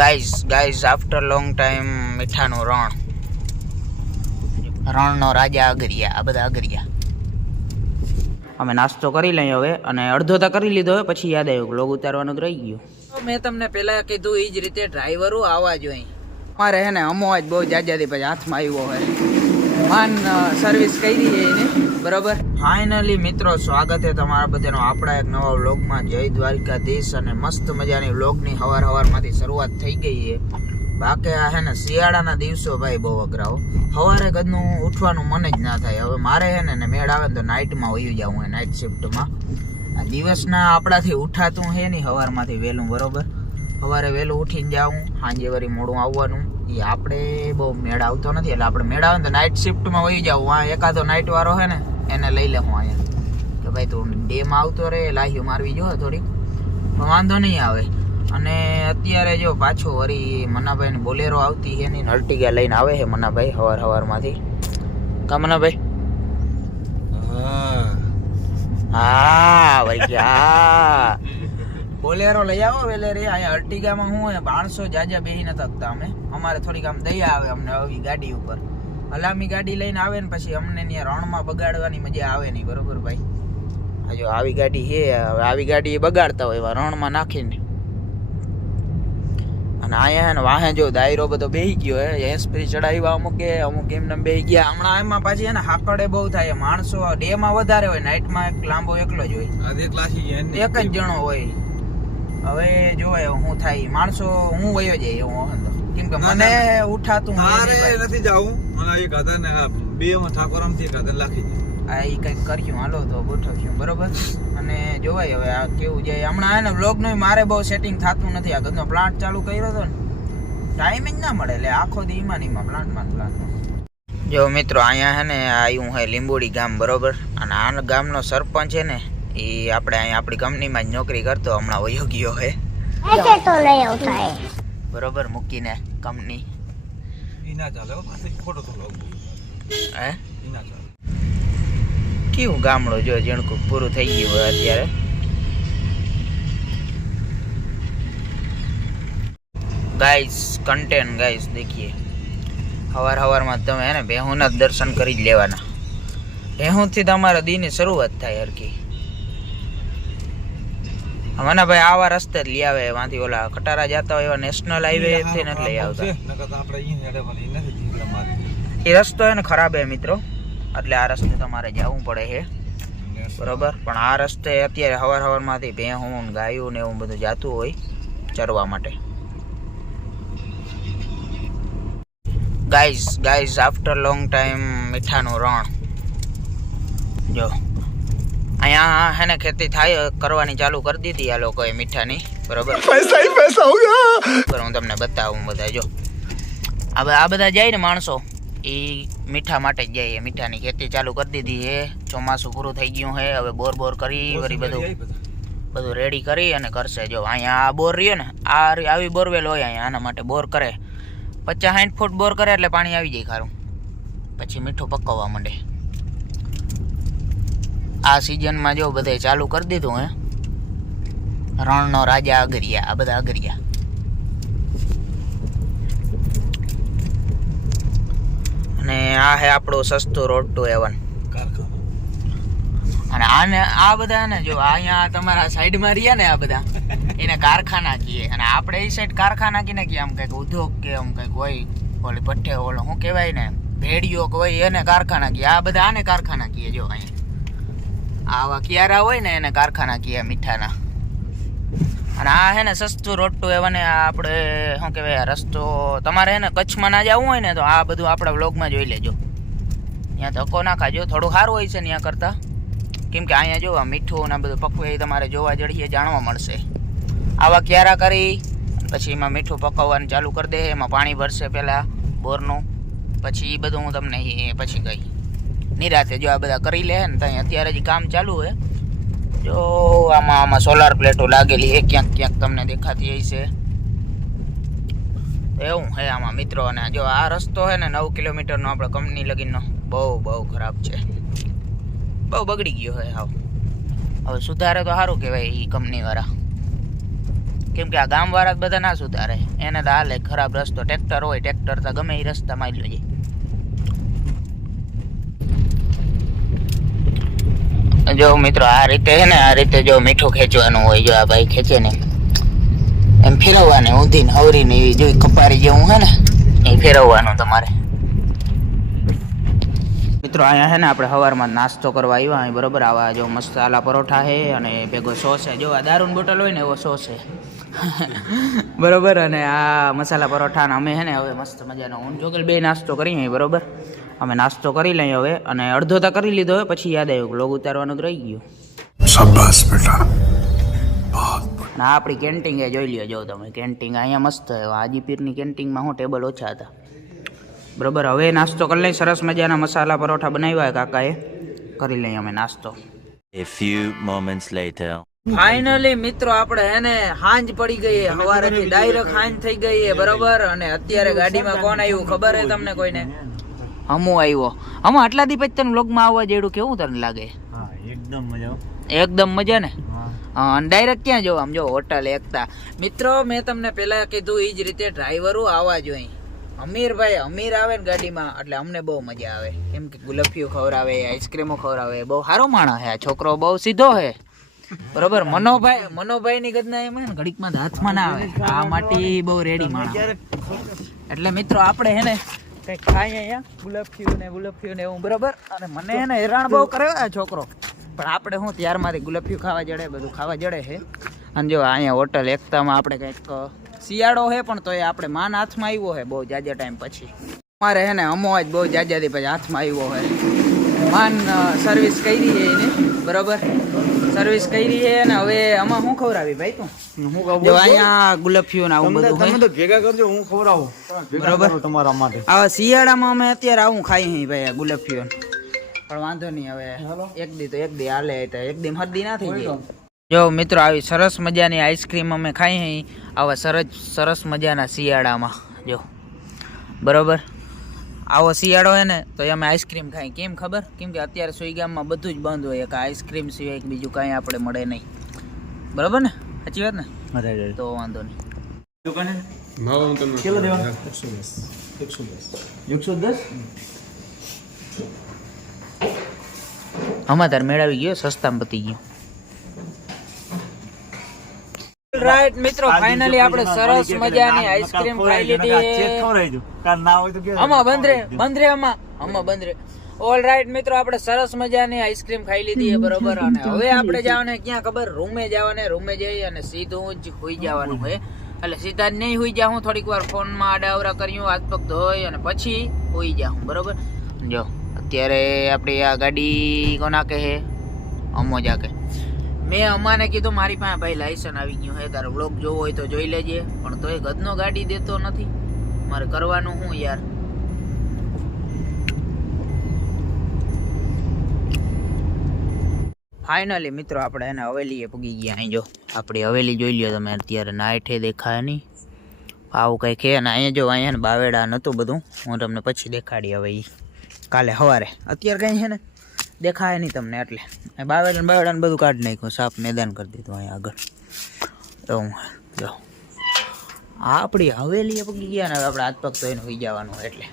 Guys after long time મીઠાનું રણનો રાજા અગરિયા, આ બધા અગરિયા. અમે નાસ્તો કરી લઈએ હવે, અને અડધો તો કરી લીધો હવે, પછી યાદ આવ્યું લોગ ઉતારવાનું જ રહી ગયું. મેં તમને પહેલા કીધું એ જ રીતે ડ્રાઈવરો આવવા જોઈએ. અમારે હે ને અમો જ બહુ જાજાથી પછી હાથમાં આવ્યો હોય, માન સર્વિસ કરી છે એને બરોબર. ફાઇનલી મિત્રો, સ્વાગત છે તમારા બધાનો આપણા એક નવા વ્લોગમાં. જય દ્વારકાધીશ. અને મસ્ત મજાની વ્લોગની સવારમાંથી શરૂઆત થઈ ગઈ છે. બાકી આ હે ને શિયાળાના દિવસો ભાઈ બહુ અઘરાઓ. સવારે કદનું ઉઠવાનું મન જ ના થાય. હવે મારે હે ને મેળ આવે ને તો નાઇટમાં વયું જાઉં હોય, નાઇટ શિફ્ટમાં. આ દિવસના આપણાથી ઉઠાતું હે નહીં સવારમાંથી વહેલું બરોબર. સવારે વહેલું ઉઠીને જાઉં, સાંજે વળી મોડું આવવાનું, એ આપણે બહુ મેળ આવતો નથી. એટલે આપણે મેળ આવે ને તો નાઇટ શિફ્ટમાં વહી જાઉં. આ એકાદો નાઇટ વાળો હે ને એને લઈ લે હું અહીંયા કે ભાઈ તું ડેમાં આવતો રહે, લાહીઓ મારવી જો થોડીક, વાંધો નહીં આવે. અને અત્યારે જો પાછો વળી મનાભાઈ ની બોલેરો આવતી છે ને અલ્ટિગા લઈને આવે છે મનાભાઈ સવારમાંથી. કા મનાભાઈ? હા વળી ગયા બોલેરો લઈ આવો વેલેરી. અહીંયા અલ્ટિગામાં હું માણસો જાજા બેહી ન થકતા. અમારે થોડીક આમ દયા આવે અમને આવી ગાડી ઉપર. હલામી ગાડી લઈને આવે ને પછી અમને ત્યાં રણમાં બગાડવાની મજા આવે નહીં બરોબર ભાઈ. જો આવી ગાડી છે, હવે આવી ગાડી બગાડતા હોય એવા રણમાં નાખીને. અને અહીંયા હે ને વાહે જો દાયરો બધો બેહી ગયો હે, એસપી ચડાવ્યા અમુક એમને બેહી ગયા. હમણાં એમાં પાછી હે ને હાકડે બહુ થાય. માણસો ડે માં વધારે હોય, નાઇટમાં એક લાંબો એકલો જ હોય, એક જ જણો હોય. હવે જોવે હું થાય માણસો, હું વયો જાય એવું કેમ કે મને ઉઠાતું નથી જાવું. આ ઈ કઈક કર્યું, હાલો તો ગોઠવ્યું બરોબર. અને જોવાય હવે આ કેવું જાય. હમણાં હે ને વ્લોગ નું મારે બહુ સેટિંગ થતું નથી. આ ગંદો પ્લાન્ટ ચાલુ કર્યો હતો ને, ટાઈમ જ ના મળે. એટલે આખો દી ઈમાં પ્લાન્ટમાં. જો મિત્રો, અહીંયા હે ને આવ્યું હે લીંબોડી ગામ બરોબર. અને આ ગામનો સરપંચ છે ને એ આપણે અહીંયા આપણી કંપનીમાં જ નોકરી કરતો, હમણાં વયો ગયો હે બરોબર, મૂકીને કંપની. હે કેવું ગામડું જો જીણકું પૂરું થઈ ગયું હોય અત્યારે. ગાઈસ કન્ટેન્ટ ગાઈસ દેખીએ. સવારમાં તમે હે ને ભેહુના જ દર્શન કરી જ લેવાના. ભેહુથી તમારા દીની શરૂઆત થાય હરકી. મને ભાઈ આવા રસ્તે જ લઈ આવે, એમાંથી ઓલા ખટારા જતા હોય એવા નેશનલ હાઈવે થી નથી લઈ આવતા. એ રસ્તો હે ને ખરાબ હે મિત્રો, એટલે આ રસ્તે તમારે જવું પડે છે બરોબર. પણ આ રસ્તે અત્યારે સવારમાંથી ભેહું ગાયું ને એવું બધું જાતું હોય ચરવા માટે. ગાઈઝ આફ્ટર લોંગ ટાઈમ મીઠાનું રણ. જો અહીંયા હે ને ખેતી થાય કરવાની ચાલુ કરી દીધી આ લોકોએ મીઠાની બરોબર. પૈસા હો ગયા. હું તમને બતાવું બધા. જો આ બધા જાય ને માણસો, એ મીઠા માટે જ જાય. મીઠાની ખેતી ચાલુ કરી દીધી છે. ચોમાસું પૂરું થઈ ગયું છે, હવે બોર કરી વળી બધું રેડી કરી અને કરશે. જો અહીંયા આ બોર રહ્યો ને, આવી બોરવેલ હોય અહીંયા, આના માટે બોર કરે. 50-60 ફૂટ બોર કરે એટલે પાણી આવી જાય ખારું. પછી મીઠું પકવવા માંડે. આ સિઝનમાં જો બધે ચાલુ કરી દીધું હે રણનો રાજા અગરિયા, આ બધા અગરિયા. અને આ હે આપણું સસ્તું રોડ ટુ હેવન. અને આને આ બધા ને જો અહીંયા તમારા સાઈડમાં રહ્યા ને આ બધા એને કારખાના કીએ. અને આપણે એ સાઈડ કારખાના કીને કે આમ કંઈક ઉદ્યોગ કે આમ કંઈક હોય, ઓલી પઠ્ઠે ઓલો શું કહેવાય ને ભેડિયો કે હોય એને કારખાના કીએ. આ બધા આને કારખાના કીએ. જો અહીંયા આવા કિયારા હોય ને એને કારખાના કીએ મીઠાના. અને આ હે ને સસ્તું રોડ ટુ હેવન. આપણે શું કહેવાય રસ્તો તમારે હે ને કચ્છમાં ના જવું હોય ને તો આ બધું આપણા વ્લોગમાં જોઈ લેજો. ત્યાં ધક્કો ના ખાજો, થોડું સારું હોય છે ત્યાં કરતાં. કેમ કે અહીંયા જો મીઠું ને બધું પકવે તમારે જોવા જડીએ જાણવા મળશે. આવા ક્યારા કરી પછી એમાં મીઠું પકવવાનું ચાલુ કરી દે. એમાં પાણી ભરશે પહેલાં બોરનું, પછી એ બધું હું તમને પછી કહી નિરાતે. જો આ બધા કરી લે ને ત્યાં અત્યારે જ કામ ચાલુ હોય. જો આમાં સોલાર પ્લેટો લાગેલી છે, ક્યાંક તમને દેખાતી હશે. એવું હે આમાં મિત્રો. અને જો આ રસ્તો છે ને 9 કિલોમીટરનો આપણે કંપની લગીનો બહુ ખરાબ છે, બહુ બગડી ગયો હોય હાવ. હવે સુધારે તો સારું કહેવાય એ કંપની વાળા. કેમ કે આ ગામવાળા બધા ના સુધારે, એને તો હાલે ખરાબ રસ્તો, ટ્રેક્ટર હોય, ટ્રેક્ટર તો ગમે એ રસ્તામાં આવી જાય. જો મિત્રો આ રીતે છે ને, આ રીતે જો મીઠું ખેંચવાનું હોય, જો આ ભાઈ ખેંચે ને એમ ફેરવવાની ઊંધીને હવરીને એવી જોઈ કપારી જેવું છે ને એ ફેરવવાનું તમારે. મિત્રો અહીંયા છે ને આપણે સવારમાં નાસ્તો કરવા આવ્યા અહીં બરોબર. આવા જો મસાલા પરોઠા છે અને ભેગો સોસ છે, જો આ દારૂની બોટલ હોય ને એવો સોસ છે બરોબર. અને આ મસાલા પરોઠા ને અમે છે ને હવે મસ્ત મજાનો હું જોગલ બે નાસ્તો કરીએ બરોબર. અમે નાસ્તો કરી લઈએ હવે, અને અડધો તો કરી લીધો હવે, પછી યાદ આવ્યું લોગ ઉતારવાનું જ રહી ગયું. શાબાશ બેટા. અને આ આપણી કેન્ટીન એ જોઈ લ્યો, જો તમે કેન્ટીન અહીંયા મસ્ત છે. હાજીપીરની કેન્ટીનમાં હું ટેબલ ઓછા હતા બરોબર. હવે નાસ્તો કરી લઈએ, સરસ મજાના મસાલા પરોઠા બનાવ્યા કાકાએ, કરી લઈએ અમે નાસ્તો. A few moments later. Finally મિત્રો આપણે હે ને હાંજ પડી ગઈ, સવારેથી ડાયરેક્ટ હાંજ થઈ ગઈ છે બરોબર. અને અત્યારે ગાડીમાં કોણ આવ્યું ખબર હે તમને કોઈને? હમુ આવ્યો. હમુ આટલા દી પછી તને વ્લોગમાં આવવા જેડું કેવું તને લાગે? એકદમ મજા ને. અને ડાયરેક્ટ ક્યાં જો આમ જો હોટલ એકતા. મિત્રો મેં તમને પેલા કીધું એ જ રીતે ડ્રાઈવરો આવવા જોઈએ. અમીરભાઈ અમીર આવે ને ગાડીમાં એટલે અમને બહુ મજા આવે, કેમ કે ગુલાફીઓ ખવડાવે, આઈસ્ક્રીમો ખવડાવે, બહુ સારો માણસ છે આ છોકરો, બહુ સીધો છે બરોબર. મનોભાઈ ની ગદના એમ ને ઘડીકમાં હાથમાં ના આવે, આ માટે બહુ રેડી માણસ. એટલે મિત્રો આપણે હે ને કંઈક ખાઈ અહીંયા ગુલાફીઓ ને એવું બરોબર. અને મને હે ને હેરાન બહુ કરે આ છોકરો, પણ આપણે હું ત્યારમાંથી ગુલાફીઓ ખાવા જડે, બધું ખાવા જડે છે. અને જો અહીંયા હોટલ એકતામાં આપણે કંઈક શિયાળો છે પણ તો એ આપણે માન હાથમાં આવ્યો છે બહુ જાજા ટાઈમ પછી. અમારે હે ને અમો જ બહુ જાજાથી પછી હાથમાં આવ્યો છે. માન સર્વિસ કરી છે એને બરોબર, સર્વિસ કરી છે. અને હવે આમાં શું ખવડાવી ભાઈ તું? જો અહીંયા ગુલાફીઓ ને આવું બધું તમે તો ભેગા કરજો, હું ખવડાવું બરોબર તમારા માટે. આવા શિયાળામાં અમે અત્યારે આવું ખાઈ ભાઈ આ ગુલાફીઓ, પણ વાંધો નહીં હવે એક દી હાલે, એક દી હરદી ના થઈ જાય. જો મિત્રો આવી સરસ મજાની આઈસ્ક્રીમ અમે ખાઈ આવા સરસ મજાના શિયાળામાં જો બરોબર. આવો શિયાળો હોય ને તો અમે આઈસ્ક્રીમ ખાઈ, કેમ ખબર? કેમ કે અત્યારે સુઈગામમાં બધું જ બંધ હોય, કે આઈસ્ક્રીમ સિવાય બીજું કાંઈ આપણે મળે નહીં બરોબર ને, સાચી વાત ને? તો વાંધો નહીં. આમાં તાર મેળવી ગયો, સસ્તામાં પતી ગયો. રાઈટ મિત્રો ફાઇનલી આપણે સરસ મજાની આઈસ્ક્રીમ ખાઈ લીધી. આમાં બંધરે ઓલ રાઈટ મિત્રો આપણે સરસ મજાની આઈસ્ક્રીમ ખાઈ લીધી બરોબર. અને હવે આપણે જવાને ક્યાં ખબર? રૂમે જવાને. રૂમે જઈ અને સીધું જ હોઈ જવાનું હોય, એટલે સીધા જ નહીં હોઈ જાઉં, થોડીક વાર ફોનમાં આડાવરા કર્યું, હાથ પગ ધોઈ અને પછી હોઈ જાઉં બરોબર. જો અત્યારે આપણી આ ગાડી કોના કહે? અમો જાકે. મેં અમાને કીધું મારી પાસે ભાઈ લાયસન્સ આવી ગયું હે, તારો વ્લોગ જોવો હોય તો જોઈ લેજે, પણ તોય ગદનો ગાડી દેતો નથી. મારે કરવાનું શું યાર? ફાઇનલી મિત્રો આપણે એને હવેલીએ પૂગી ગયા. અહીં જો આપણી હવેલી જોઈ લ્યો તમે, અત્યારે નાઈટે દેખાય નહીં આવું કંઈ છે ને. અહીંયા જો અહીંયા ને બાવેડા નહોતું બધું, હું તમને પછી દેખાડી હવે એ કાલે સવારે. અત્યારે કંઈ છે ને દેખાય નહીં તમને, એટલે બાવેડા ને બધું કાઢી નાખ્યું, સાફ મેદાન કરી દીધું અહીંયા આગળ. એવું જો આ આપણી હવેલીએ પૂગી ગયા ને, હવે આપણે હાથ પગ ધોઈને હોઈ જવાનું એટલે